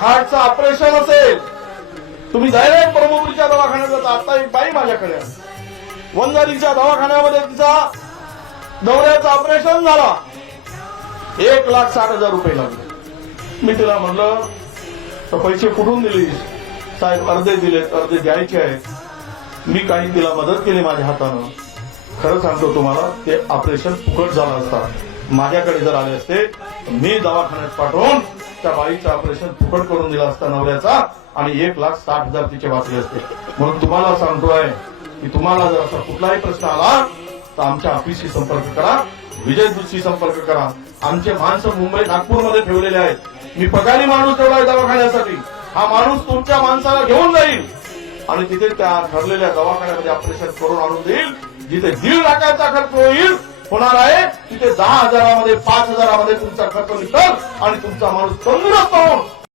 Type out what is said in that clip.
हार्टचं operation असेल तुम्ही direct ब्रह्मपुरीच्या दवाखान्यात जाता. आता एक बाई माझ्याकडे वंजारीच्या दवाखान्यामध्ये तिचा दौऱ्याचं ऑपरेशन झाला. एक लाख साठ हजार रुपये लागले. मी तिला म्हणलं तर पैसे कुठून दिलीस? साहेब अर्धे दिले अर्धे द्यायचे आहेत. मी काही तिला मदत केली माझ्या हातानं. खरं सांगतो तुम्हाला ते ऑपरेशन फुकट झालं असतं. माझ्याकडे जर आले असते मी दवाखान्यात पाठवून त्या बाईचं ऑपरेशन फुकट करून दिला असता नवऱ्याचा आणि एक लाख साठ हजार तिचे वाचले असते. म्हणून तुम्हाला सांगतोय की तुम्हाला जर असा कुठलाही प्रश्न आला तर आमच्या ऑफिसशी संपर्क करा विजय दूतशी संपर्क करा. आमचे माणसं मुंबई नागपूरमध्ये ठेवलेले आहेत. मी पगारी माणूस ठेवला आहे दवाखान्यासाठी. हा माणूस तुमच्या माणसाला घेऊन जाईल. आणि तिथे त्या ठरलेल्या दवाखान्यामध्ये ऑपरेशन करून आणून देईल. जिथे दीड लाखाचा खर्च होईल होणार आहे. तिथे दहा हजारामध्ये पाच हजारामध्ये तुमचा खर्च निघतात आणि तुमचा माणूस तंदुरुस्त होऊन